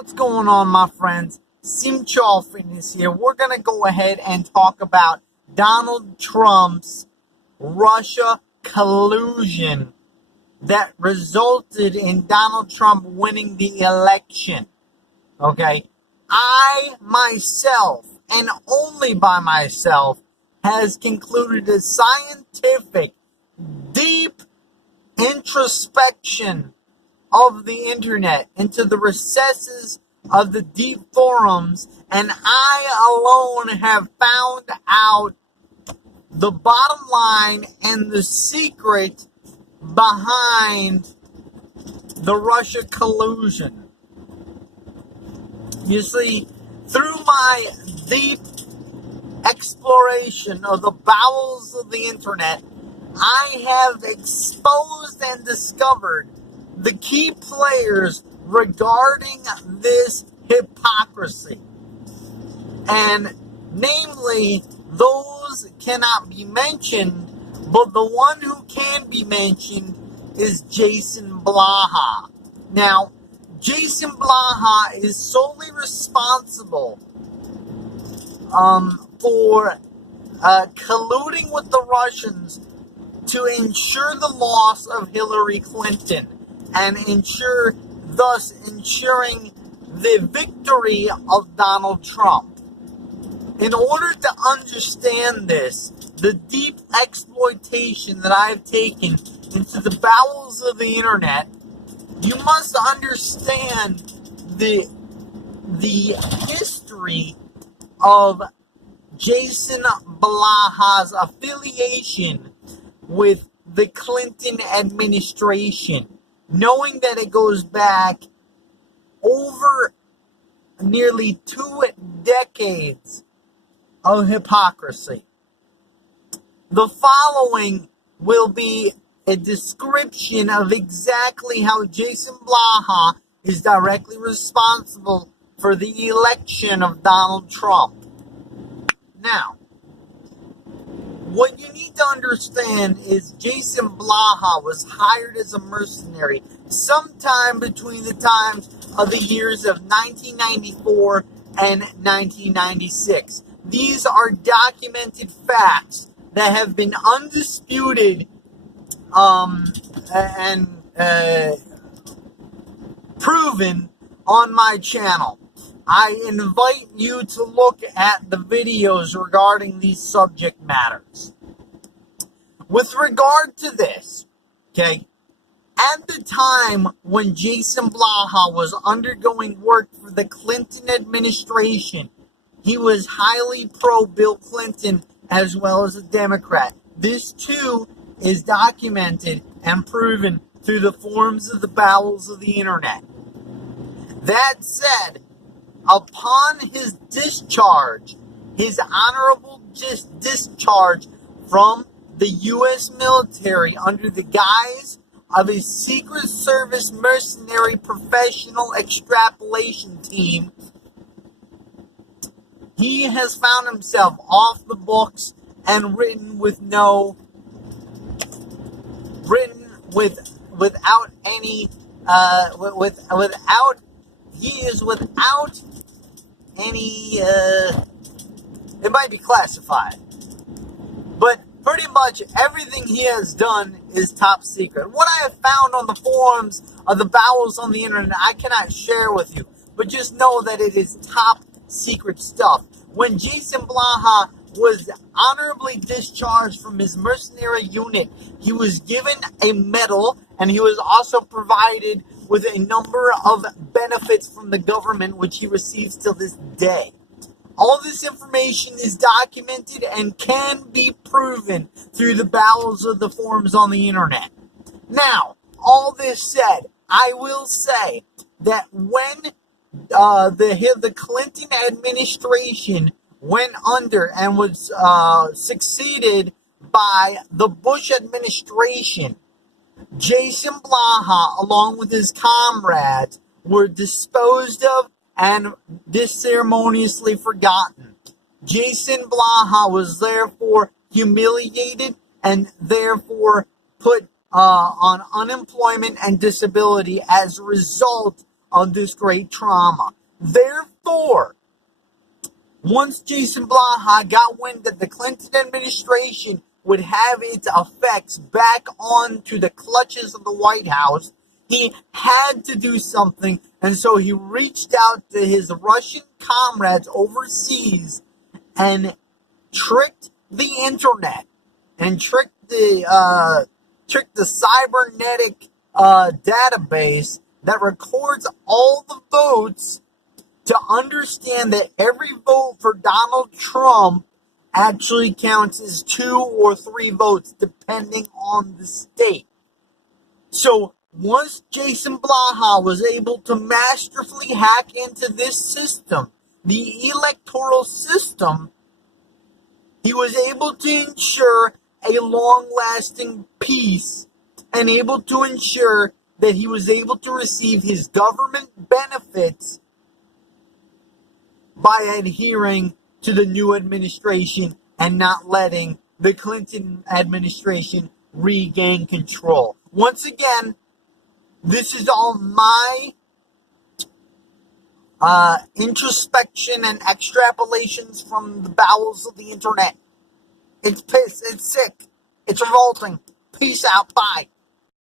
What's going on, my friends? Simchal Fitness here. We're going to go ahead and talk about Donald Trump's Russia collusion that resulted in Donald Trump winning the election. Okay? I myself, and only by myself, has concluded a scientific, deep introspection of the internet into the recesses of the deep forums, and I alone have found out the bottom line and the secret behind the Russia collusion. You see, through my deep exploration of the bowels of the internet, I have exposed and discovered the key players regarding this hypocrisy. And namely, those cannot be mentioned, but the one who can be mentioned is Jason Blaha. Now, Jason Blaha is solely responsible for colluding with the Russians to ensure the loss of Hillary Clinton and thus ensuring the victory of Donald Trump. In order to understand this, the deep exploitation that I have taken into the bowels of the internet, you must understand the history of Jason Blaha's affiliation with the Clinton administration, knowing that it goes back over nearly 2 decades of hypocrisy. The following will be a description of exactly how Jason Blaha is directly responsible for the election of Donald Trump. Now, what you need to understand is Jason Blaha was hired as a mercenary sometime between the times of the years of 1994 and 1996. These are documented facts that have been undisputed and proven on my channel. I invite you to look at the videos regarding these subject matters. With regard to this, okay, at the time when Jason Blaha was undergoing work for the Clinton administration, he was highly pro-Bill Clinton as well as a Democrat. This too is documented and proven through the forums of the bowels of the internet. That said, upon his discharge, his honorable discharge from the U.S. military under the guise of a Secret Service mercenary professional extrapolation team, he has found himself off the books and without any, it might be classified, but pretty much everything he has done is top secret. What I have found on the forums of the bowels on the internet, I cannot share with you, but just know that it is top secret stuff. When Jason Blaha was honorably discharged from his mercenary unit, he was given a medal, and he was also provided with a number of benefits from the government, which he receives till this day. All this information is documented and can be proven through the bowels of the forums on the internet. Now, all this said, I will say that when the Clinton administration went under and was succeeded by the Bush administration, Jason Blaha, along with his comrades, were disposed of and unceremoniously forgotten. Jason Blaha was therefore humiliated and therefore put on unemployment and disability as a result of this great trauma. Therefore, once Jason Blaha got wind that the Clinton administration would have its effects back onto the clutches of the White House, he had to do something, and so he reached out to his Russian comrades overseas and tricked the internet and tricked the cybernetic database that records all the votes to understand that every vote for Donald Trump actually counts as 2 or 3 votes, depending on the state. So, once Jason Blaha was able to masterfully hack into this system, the electoral system, he was able to ensure a long-lasting peace and able to ensure that he was able to receive his government benefits by adhering to the new administration and not letting the Clinton administration regain control. Once again, this is all my introspection and extrapolations from the bowels of the internet. It's piss, it's sick, it's revolting. Peace out, bye.